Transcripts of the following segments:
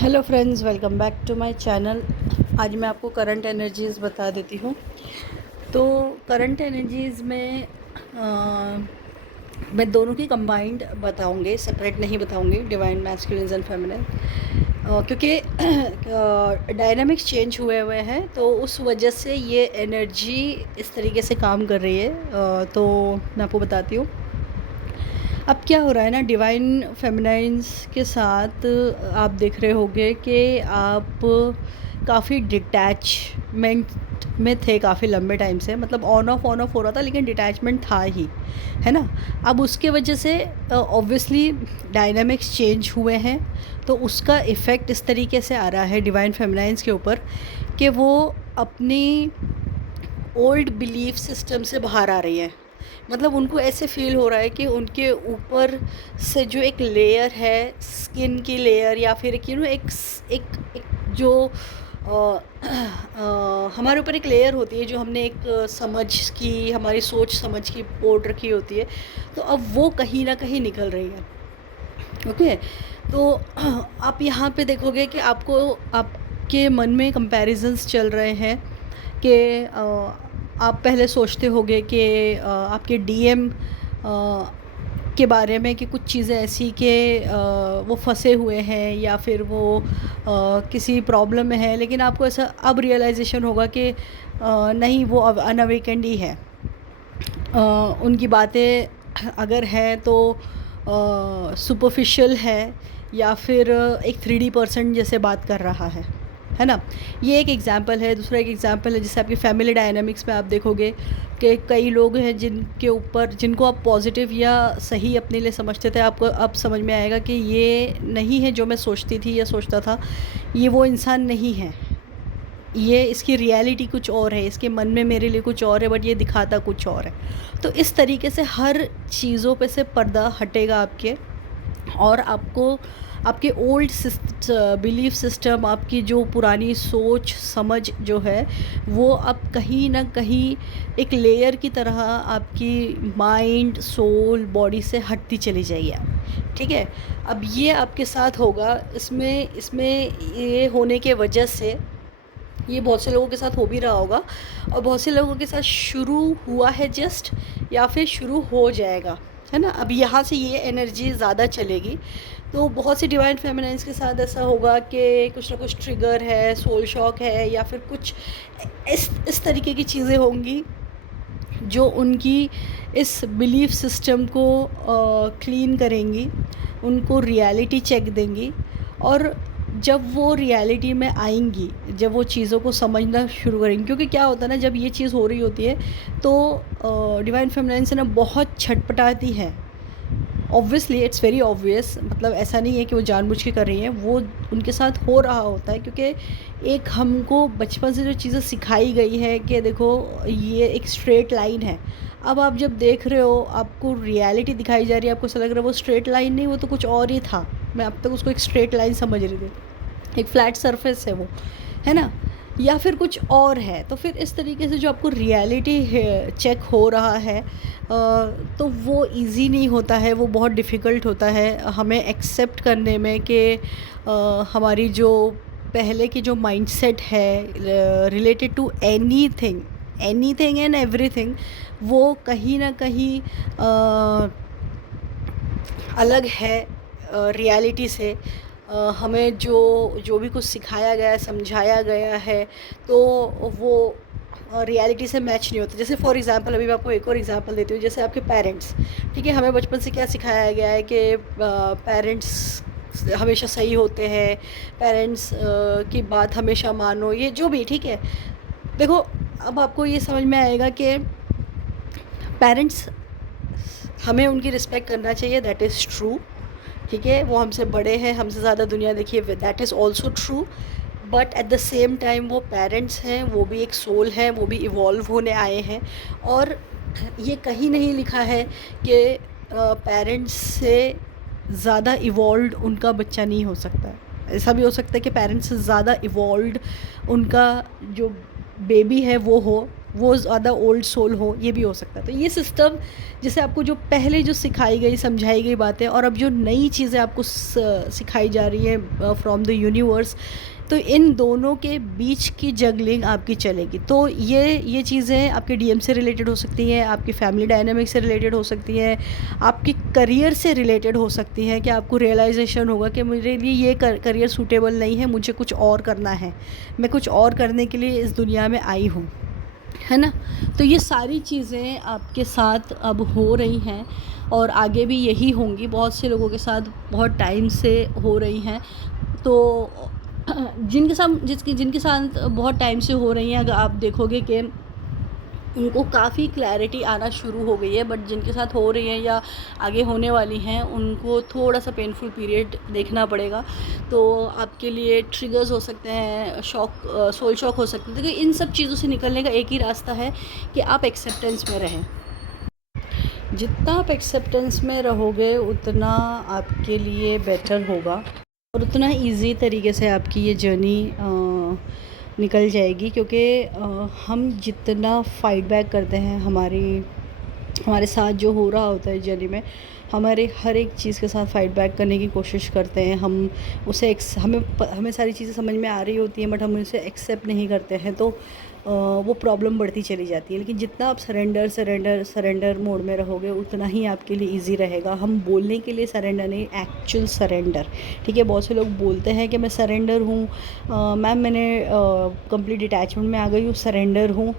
Hello friends, welcome back to my channel. आज मैं आपको करंट एनर्जीज़ बता देती हूँ। तो करंट एनर्जीज़ में मैं दोनों की कंबाइंड बताऊँगी, सेपरेट नहीं बताऊँगी, डिवाइन मैस्कुलिन्स एंड फेमिनिन, क्योंकि डायनामिक्स चेंज हुए हैं, तो उस वजह से ये एनर्जी इस तरीके से काम कर रही है। तो मैं आपको बताती हूँ। अब क्या हो रहा है ना, डिवाइन फेमिनाइन्स के साथ आप देख रहे होंगे कि आप काफ़ी डिटैचमेंट में थे काफ़ी लंबे टाइम से, मतलब ऑन ऑफ हो रहा था, लेकिन डिटैचमेंट था ही, है ना। अब उसके वजह से ऑब्वियसली डायनामिक्स चेंज हुए हैं, तो उसका इफ़ेक्ट इस तरीके से आ रहा है डिवाइन फेमिनाइन्स के ऊपर कि वो अपनी ओल्ड बिलीफ सिस्टम से बाहर आ रही है। मतलब उनको ऐसे फील हो रहा है कि उनके ऊपर से जो एक लेयर है, स्किन की लेयर, या फिर एक एक जो हमारे ऊपर एक लेयर होती है, जो हमने एक समझ की, हमारी सोच समझ की पोड़ रखी होती है, तो अब वो कहीं ना कहीं निकल रही है। ओके। तो आप यहाँ पे देखोगे कि आपके मन में कंपैरिजंस चल रहे हैं कि आप पहले सोचते होगे कि आपके डीएम के बारे में कि कुछ चीज़ें ऐसी कि वो फंसे हुए हैं, या फिर वो किसी प्रॉब्लम में है, लेकिन आपको ऐसा अब रियलाइजेशन होगा कि नहीं, वो अब अनअवेकेंड ही है। उनकी बातें अगर हैं तो सुपरफिशियल है, या फिर एक 3D पर्सन जैसे बात कर रहा है ना। ये एक एग्ज़ाम्पल है। दूसरा एक एग्ज़ाम्पल है, जैसे आपकी फैमिली डायनामिक्स में आप देखोगे कि कई लोग हैं जिनको आप पॉजिटिव या सही अपने लिए समझते थे, आपको अब समझ में आएगा कि ये नहीं है जो मैं सोचती थी या सोचता था, ये वो इंसान नहीं है, ये इसकी रियलिटी कुछ और है, इसके मन में मेरे लिए कुछ और है, बट ये दिखाता कुछ और है। तो इस तरीके से हर चीज़ों पे से पर्दा हटेगा आपके, और आपको आपके ओल्ड बिलीफ सिस्टम, आपकी जो पुरानी सोच समझ जो है, वो अब कहीं ना कहीं एक लेयर की तरह आपकी माइंड, सोल, बॉडी से हटती चली जाएगी। ठीक है। अब ये आपके साथ होगा। इसमें इसमें ये होने के वजह से ये बहुत से लोगों के साथ हो भी रहा होगा, और बहुत से लोगों के साथ शुरू हुआ है जस्ट, या फिर शुरू हो जाएगा, है ना। अब यहाँ से ये एनर्जी ज़्यादा चलेगी, तो बहुत सी डिवाइन फेमिनाइन्स के साथ ऐसा होगा कि कुछ ना कुछ ट्रिगर है, सोल शॉक है, या फिर कुछ इस तरीके की चीज़ें होंगी जो उनकी इस बिलीफ सिस्टम को क्लीन करेंगी, उनको रियलिटी चेक देंगी। और जब वो रियलिटी में आएंगी, जब वो चीज़ों को समझना शुरू करेंगी, क्योंकि क्या होता है ना, जब ये चीज़ हो रही होती है तो डिवाइन फेमिनाइन से ना बहुत छटपटाती है। ऑब्वियसली इट्स वेरी ऑब्वियस, मतलब ऐसा नहीं है कि वो जानबूझ के कर रही हैं, वो उनके साथ हो रहा होता है, क्योंकि एक हमको बचपन से जो चीज़ें सिखाई गई है कि देखो ये एक स्ट्रेट लाइन है। अब आप जब देख रहे हो, आपको रियलिटी दिखाई जा रही है, आपको ऐसा लग रहा है वो स्ट्रेट लाइन नहीं, वो तो कुछ और ही था। मैं अब तक उसको एक स्ट्रेट लाइन समझ रही थी, एक फ्लैट सरफेस है वो, है ना, या फिर कुछ और है। तो फिर इस तरीके से जो आपको रियलिटी चेक हो रहा है, तो वो इजी नहीं होता है, वो बहुत डिफ़िकल्ट होता है हमें एक्सेप्ट करने में कि हमारी जो पहले की जो माइंडसेट है related to anything and everything, वो कहीं ना कहीं अलग है रियलिटी से। हमें जो जो भी कुछ सिखाया गया है, समझाया गया है, तो वो रियलिटी से मैच नहीं होता। जैसे फॉर एग्ज़ाम्पल, अभी मैं आपको एक और एग्ज़ाम्पल देती हूँ, जैसे आपके पेरेंट्स। ठीक है, हमें बचपन से क्या सिखाया गया है कि पेरेंट्स हमेशा सही होते हैं, पेरेंट्स की बात हमेशा मानो, ये जो भी, ठीक है। देखो, अब आपको ये समझ में आएगा कि पेरेंट्स, हमें उनकी रिस्पेक्ट करना चाहिए, दैट इज़ ट्रू। ठीक है, वो हमसे बड़े हैं, हमसे ज़्यादा दुनिया देखी है, that is also true. But at the same time वो पेरेंट्स हैं, वो भी एक सोल हैं, वो भी इवॉल्व होने आए हैं। और ये कहीं नहीं लिखा है कि पेरेंट्स से ज़्यादा इवॉल्व उनका बच्चा नहीं हो सकता। ऐसा भी हो सकता है कि पेरेंट्स से ज़्यादा इवॉल्व उनका जो बेबी है वो हो, वो ज़्यादा ओल्ड सोल हो, ये भी हो सकता है। तो ये सिस्टम जैसे आपको जो पहले जो सिखाई गई, समझाई गई बातें और अब जो नई चीज़ें आपको सिखाई जा रही है फ्रॉम द यूनिवर्स, तो इन दोनों के बीच की जगलिंग आपकी चलेगी। तो ये चीज़ें आपके डीएम से रिलेटेड हो सकती हैं, आपकी फैमिली डायनामिक से रिलेटेड हो सकती हैं, आपकी करियर से रिलेटेड हो सकती हैं कि आपको रियलाइजेशन होगा कि मेरे लिए ये करियर सूटेबल नहीं है, मुझे कुछ और करना है, मैं कुछ और करने के लिए इस दुनिया में आई हूँ, है ना? तो ये सारी चीज़ें आपके साथ अब हो रही हैं और आगे भी यही होंगी, बहुत से लोगों के साथ बहुत टाइम से हो रही हैं। तो जिनके साथ बहुत टाइम से हो रही हैं, अगर आप देखोगे कि उनको काफ़ी क्लैरिटी आना शुरू हो गई है, बट जिनके साथ हो रही हैं या आगे होने वाली हैं, उनको थोड़ा सा पेनफुल पीरियड देखना पड़ेगा। तो आपके लिए ट्रिगर्स हो सकते हैं, सोल शॉक हो सकते हैं। देखिए, इन सब चीज़ों से निकलने का एक ही रास्ता है कि आप एक्सेप्टेंस में रहें। जितना आप एक्सेप्टेंस में रहोगे उतना आपके लिए बेटर होगा और उतना इजी तरीके से आपकी ये जर्नी निकल जाएगी, क्योंकि हम जितना फाइट बैक करते हैं हमारे साथ जो हो रहा होता है जर्नी में, हमारे हर एक चीज़ के साथ फाइट बैक करने की कोशिश करते हैं। हम उसे हमें सारी चीज़ें समझ में आ रही होती हैं, बट हम उसे एक्सेप्ट नहीं करते हैं, तो वो प्रॉब्लम बढ़ती चली जाती है। लेकिन जितना आप सरेंडर मोड में रहोगे उतना ही आपके लिए इजी रहेगा। हम बोलने के लिए सरेंडर नहीं, एक्चुअल सरेंडर। ठीक है, बहुत से लोग बोलते हैं कि मैं सरेंडर हूँ, मैम मैंने कंप्लीट डिटैचमेंट में आ गई हूँ, सरेंडर हूँ।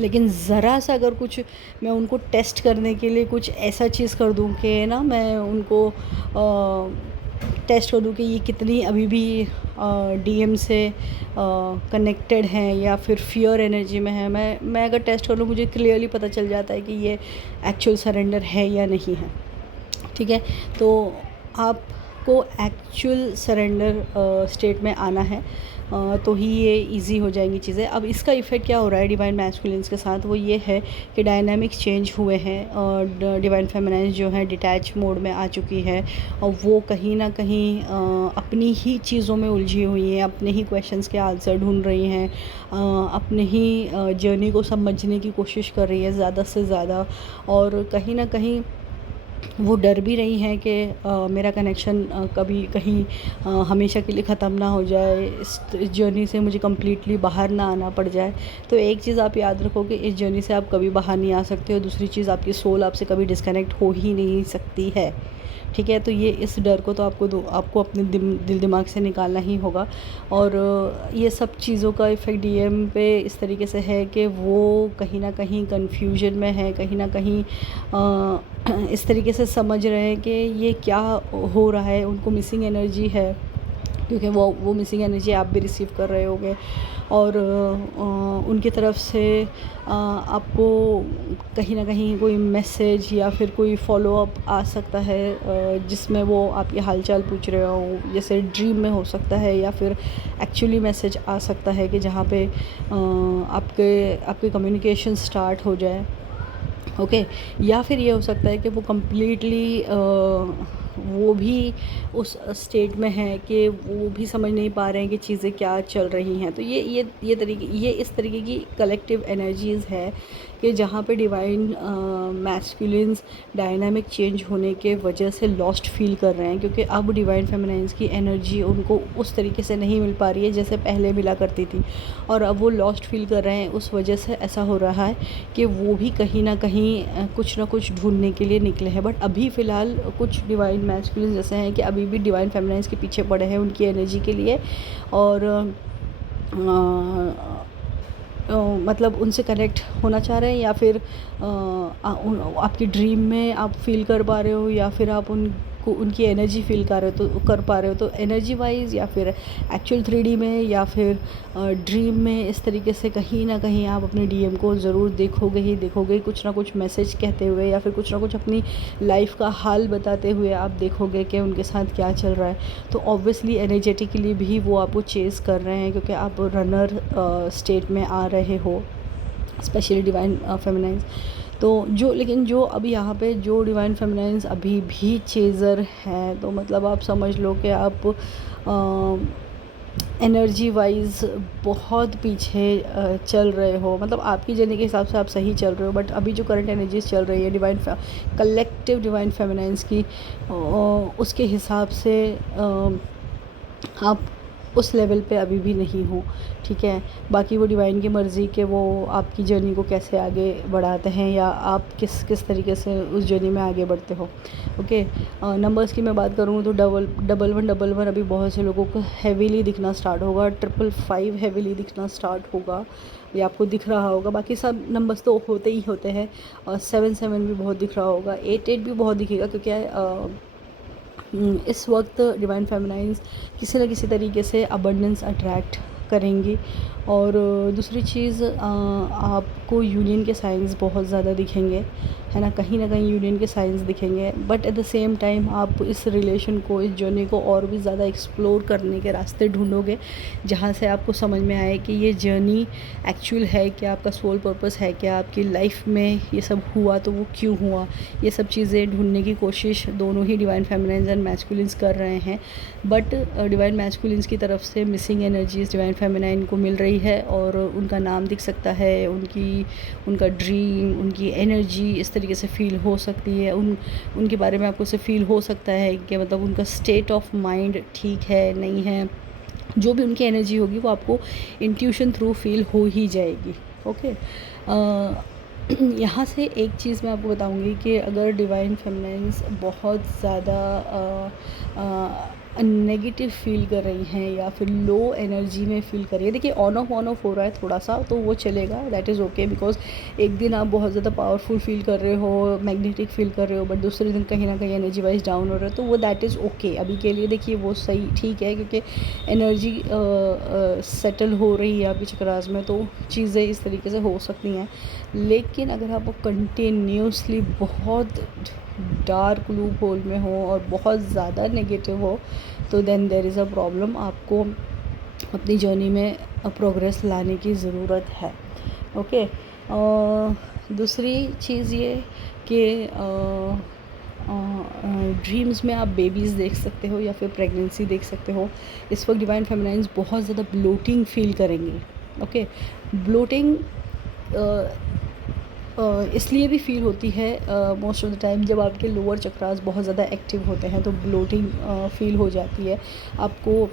लेकिन ज़रा सा अगर कुछ मैं उनको टेस्ट करने के लिए कुछ ऐसा चीज़ कर दूँ कि ना, मैं उनको टेस्ट कर दूँ कि ये कितनी अभी भी डीएम से कनेक्टेड हैं या फिर फियर एनर्जी में है, मैं अगर टेस्ट कर लूँ, मुझे क्लियरली पता चल जाता है कि ये एक्चुअल सरेंडर है या नहीं है। ठीक है, तो आपको एक्चुअल सरेंडर स्टेट में आना है, तो ही ये इजी हो जाएंगी चीज़ें। अब इसका इफ़ेक्ट क्या हो रहा है डिवाइन मैस्कुलिन्स के साथ, वो ये है कि डायनामिक्स चेंज हुए हैं और डिवाइन फेमिनाइन्स जो है डिटैच मोड में आ चुकी है और वो कहीं ना कहीं अपनी ही चीज़ों में उलझी हुई हैं, अपने ही क्वेश्चंस के आंसर ढूंढ रही हैं, अपने ही जर्नी को समझने की कोशिश कर रही है ज़्यादा से ज़्यादा, और कहीं ना कहीं वो डर भी रही हैं कि मेरा कनेक्शन कभी कहीं हमेशा के लिए ख़त्म ना हो जाए, इस जर्नी से मुझे कम्प्लीटली बाहर ना आना पड़ जाए। तो एक चीज़ आप याद रखो कि इस जर्नी से आप कभी बाहर नहीं आ सकते, और दूसरी चीज़ आपकी सोल आपसे कभी डिस्कनेक्ट हो ही नहीं सकती है। ठीक है, तो ये इस डर को तो आपको अपने दिल दिमाग से निकालना ही होगा। और ये सब चीज़ों का इफ़ेक्ट डीएम पे इस तरीके से है कि वो कहीं ना कहीं कन्फ्यूजन में है, कहीं ना कहीं इस तरीके से समझ रहे हैं कि ये क्या हो रहा है, उनको मिसिंग एनर्जी है, क्योंकि वो मिसिंग एनर्जी आप भी रिसीव कर रहे होगे। और उनकी तरफ से आपको कहीं ना कहीं कोई मैसेज या फिर कोई फॉलोअप आ सकता है, जिसमें वो आपके हालचाल पूछ रहे हो, जैसे ड्रीम में हो सकता है या फिर एक्चुअली मैसेज आ सकता है कि जहाँ पे आपके कम्युनिकेशन स्टार्ट हो जाए। ओके, या फिर ये हो सकता है कि वो कम्प्लीटली वो भी उस स्टेट में है कि वो भी समझ नहीं पा रहे हैं कि चीज़ें क्या चल रही हैं। तो ये इस तरीके की कलेक्टिव एनर्जीज़ है कि जहाँ पे डिवाइन मैस्कुलिन्स डायनामिक चेंज होने के वजह से लॉस्ट फील कर रहे हैं, क्योंकि अब डिवाइन फेमिनाइन्स की एनर्जी उनको उस तरीके से नहीं मिल पा रही है जैसे पहले मिला करती थी, और अब वो लॉस्ट फील कर रहे हैं। उस वजह से ऐसा हो रहा है कि वो भी कहीं ना कहीं कुछ ना कुछ ढूंढने के लिए निकले हैं। बट अभी फ़िलहाल कुछ डिवाइन मैस्कुलिन्स जैसे हैं कि अभी भी डिवाइन फेमिनाइन्स के पीछे पड़े हैं उनकी एनर्जी के लिए, और मतलब उनसे कनेक्ट होना चाह रहे हैं, या फिर आपकी ड्रीम में आप फील कर पा रहे हो, या फिर आप उनको उनकी एनर्जी फील कर पा रहे हो, तो एनर्जी वाइज या फिर एक्चुअल 3D में या फिर ड्रीम में, इस तरीके से कहीं ना कहीं आप अपने डीएम को ज़रूर देखोगे कुछ ना कुछ मैसेज कहते हुए, या फिर कुछ ना कुछ अपनी लाइफ का हाल बताते हुए आप देखोगे कि उनके साथ क्या चल रहा है। तो ऑब्वियसली एनर्जेटिकली भी वो आपको चेज़ कर रहे हैं, क्योंकि आप रनर स्टेट में आ रहे हो, स्पेशली डिवाइन फेमिनाइन्स। तो लेकिन जो अभी यहाँ पे जो डिवाइन फेमिनाइन्स अभी भी चेज़र हैं, तो मतलब आप समझ लो कि आप एनर्जी वाइज बहुत पीछे चल रहे हो, मतलब आपकी जर्नी के हिसाब से आप सही चल रहे हो, बट अभी जो करंट एनर्जीज चल रही है कलेक्टिव डिवाइन फेमिनाइंस की, उसके हिसाब से आप उस लेवल पे अभी भी नहीं हो, ठीक है। बाकी वो डिवाइन की मर्ज़ी के वो आपकी जर्नी को कैसे आगे बढ़ाते हैं, या आप किस किस तरीके से उस जर्नी में आगे बढ़ते हो। ओके, नंबर्स की मैं बात करूँ तो डबल वन अभी बहुत से लोगों को हैवीली दिखना स्टार्ट होगा, 555 हैवीली दिखना स्टार्ट होगा, ये आपको दिख रहा होगा। बाकी सब नंबर्स तो होते ही होते हैं, और 7 भी बहुत दिख रहा होगा, 8 भी बहुत दिखेगा, क्योंकि इस वक्त डिवाइन फेमिनाइंस किसी न किसी तरीके से अबंडेंस अट्रैक्ट करेंगी। और दूसरी चीज़, आपको यूनियन के साइंस बहुत ज़्यादा दिखेंगे, है ना कहीं यूनियन के साइंस दिखेंगे, but at the same time आप इस रिलेशन को, इस जर्नी को और भी ज़्यादा एक्सप्लोर करने के रास्ते ढूंढोगे, जहाँ से आपको समझ में आए कि ये जर्नी एक्चुअल है क्या, आपका सोल पर्पस है क्या, आपकी लाइफ में ये सब हुआ तो वो क्यों हुआ। ये सब चीज़ें ढूंढने की कोशिश दोनों ही डिवाइन फेमिनाइंस एंड मैस्कुलिन्स कर रहे हैं, बट डिवाइन मैस्कुलिन्स की तरफ से मिसिंग एनर्जीज डिवाइन फेमिनाइन को मिल रही है, और उनका नाम दिख सकता है, उनका ड्रीम, उनकी एनर्जी इस तरीके से फ़ील हो सकती है, उनके बारे में आपको से फ़ील हो सकता है कि मतलब उनका स्टेट ऑफ माइंड ठीक है नहीं है, जो भी उनकी एनर्जी होगी वो आपको इंट्यूशन थ्रू फील हो ही जाएगी। ओके, यहाँ से एक चीज़ मैं आपको बताऊँगी कि अगर डिवाइन फेमिनाइंस बहुत ज़्यादा नेगेटिव फील कर रही हैं या फिर लो एनर्जी में फील कर रही है, देखिए ऑन ऑफ हो रहा है थोड़ा सा, तो वो चलेगा, दैट इज़ ओके, बिकॉज एक दिन आप बहुत ज़्यादा पावरफुल फील कर रहे हो, मैग्नेटिक फील कर रहे हो, बट दूसरे दिन कहीं ना कहीं एनर्जी वाइज डाउन हो रहा है, तो वो दैट इज़ ओके अभी के लिए। देखिए वो सही ठीक है, क्योंकि एनर्जी सेटल हो रही है आपकी चक्रास में, तो चीज़ें इस तरीके से हो सकती हैं। लेकिन अगर आप कंटिन्यूसली बहुत डार्क लूप होल में हो और बहुत ज़्यादा नेगेटिव हो, तो then there is a problem, आपको अपनी जर्नी में प्रोग्रेस लाने की ज़रूरत है। ओके, दूसरी चीज़ ये कि ड्रीम्स में आप बेबीज़ देख सकते हो या फिर प्रेगनेंसी देख सकते हो। इस वक्त डिवाइन फेमिनाइंस बहुत ज़्यादा ब्लोटिंग फील करेंगी। ओके, ब्लोटिंग इसलिए भी फील होती है मोस्ट ऑफ द टाइम जब आपके लोअर चक्रास बहुत ज़्यादा एक्टिव होते हैं, तो ब्लोटिंग फील हो जाती है आपको।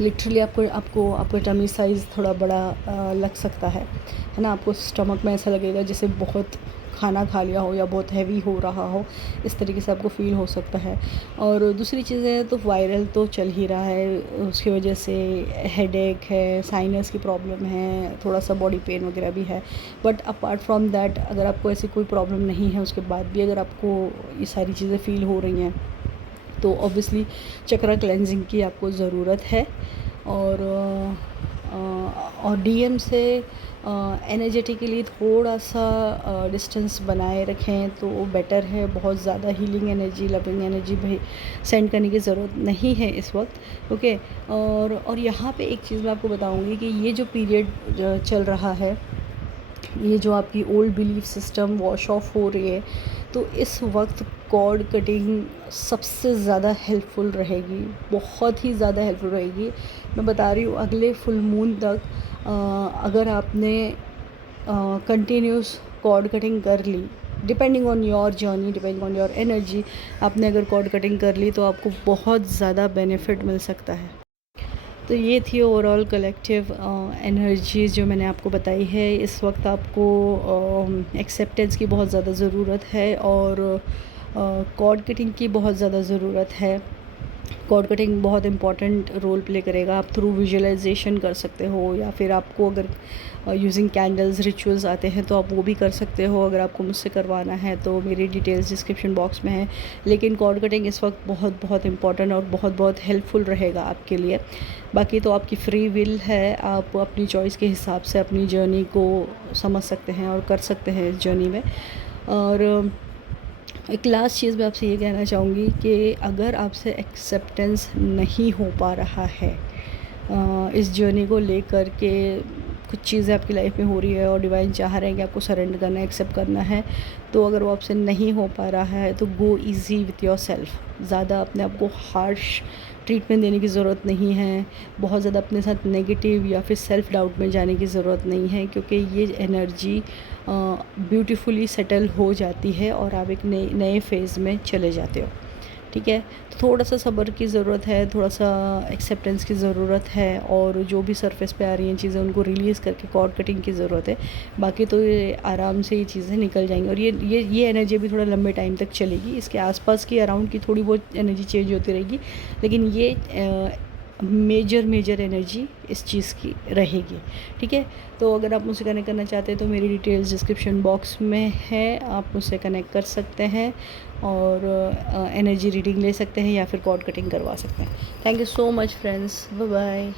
लिटरली आपको टमी साइज़ थोड़ा बड़ा लग सकता है ना। आपको स्टमक में ऐसा लगेगा जैसे बहुत खाना खा लिया हो या बहुत हैवी हो रहा हो, इस तरीके से आपको फ़ील हो सकता है। और दूसरी चीज़ें तो वायरल तो चल ही रहा है, उसकी वजह से हेडेक है, साइनस की प्रॉब्लम है, थोड़ा सा बॉडी पेन वगैरह भी है। बट अपार्ट फ्रॉम दैट, अगर आपको ऐसी कोई प्रॉब्लम नहीं है, उसके बाद भी अगर आपको ये सारी चीज़ें फ़ील हो रही हैं, तो ऑब्वियसली चक्रा क्लेंजिंग की आपको ज़रूरत है। और डीएम से एनर्जेटिकली थोड़ा सा डिस्टेंस बनाए रखें तो बेटर है। बहुत ज़्यादा हीलिंग एनर्जी, लविंग एनर्जी भी सेंड करने की ज़रूरत नहीं है इस वक्त। ओके, और यहाँ पे एक चीज़ मैं आपको बताऊँगी कि ये जो पीरियड चल रहा है, ये जो आपकी old belief system wash off हो रही है, तो इस वक्त कॉर्ड कटिंग सबसे ज़्यादा हेल्पफुल रहेगी, बहुत ही ज़्यादा हेल्पफुल रहेगी। मैं बता रही हूँ अगले फुल मून तक अगर आपने कंटिन्यूस कॉर्ड कटिंग कर ली, depending on your journey, depending on your energy, आपने अगर कॉर्ड कटिंग कर ली तो आपको बहुत ज़्यादा बेनिफिट मिल सकता है। तो ये थी ओवरऑल कलेक्टिव एनर्जीज़ जो मैंने आपको बताई है। इस वक्त आपको एक्सेप्टेंस की बहुत ज़्यादा ज़रूरत है, और कॉर्ड कटिंग की बहुत ज़्यादा ज़रूरत है। कॉर्ड कटिंग बहुत इंपॉर्टेंट रोल प्ले करेगा। आप थ्रू विजुअलाइजेशन कर सकते हो, या फिर आपको अगर यूजिंग कैंडल्स रिचुअल्स आते हैं तो आप वो भी कर सकते हो। अगर आपको मुझसे करवाना है तो मेरी डिटेल्स डिस्क्रिप्शन बॉक्स में है। लेकिन कॉर्ड कटिंग इस वक्त बहुत बहुत इंपॉर्टेंट और बहुत बहुत हेल्पफुल रहेगा आपके लिए। बाकी तो आपकी फ्री विल है, आप अपनी चॉइस के हिसाब से अपनी जर्नी को समझ सकते हैं और कर सकते हैं इस जर्नी में। और एक लास्ट चीज़ मैं आपसे ये कहना चाहूँगी कि अगर आपसे एक्सेप्टेंस नहीं हो पा रहा है इस जर्नी को लेकर के, कुछ चीज़ें आपकी लाइफ में हो रही है और डिवाइन चाह रहे हैं कि आपको सरेंडर करना है, एक्सेप्ट करना है, तो अगर वो आपसे नहीं हो पा रहा है तो गो इजी विथ योर सेल्फ। ज़्यादा अपने आप को हार्श ट्रीटमेंट देने की ज़रूरत नहीं है, बहुत ज़्यादा अपने साथ नेगेटिव या फिर सेल्फ़ डाउट में जाने की ज़रूरत नहीं है, क्योंकि ये एनर्जी ब्यूटीफुली सेटल हो जाती है और आप एक नए नए फ़ेज़ में चले जाते हो। ठीक है, तो थोड़ा सा सब्र की ज़रूरत है, थोड़ा सा एक्सेप्टेंस की ज़रूरत है, और जो भी सरफेस पे आ रही हैं चीज़ें उनको रिलीज़ करके कॉर्ड कटिंग की ज़रूरत है। बाकी तो ये आराम से ये चीज़ें निकल जाएंगी, और ये एनर्जी भी थोड़ा लंबे टाइम तक चलेगी। इसके आसपास की अराउंड की थोड़ी बहुत एनर्जी चेंज होती रहेगी, लेकिन ये मेजर एनर्जी इस चीज़ की रहेगी। ठीक है, तो अगर आप मुझसे कनेक्ट करना चाहते हैं तो मेरी डिटेल्स डिस्क्रिप्शन बॉक्स में है, आप मुझसे कनेक्ट कर सकते हैं और एनर्जी रीडिंग ले सकते हैं या फिर कॉर्ड कटिंग करवा सकते हैं। Thank you so much friends, bye bye.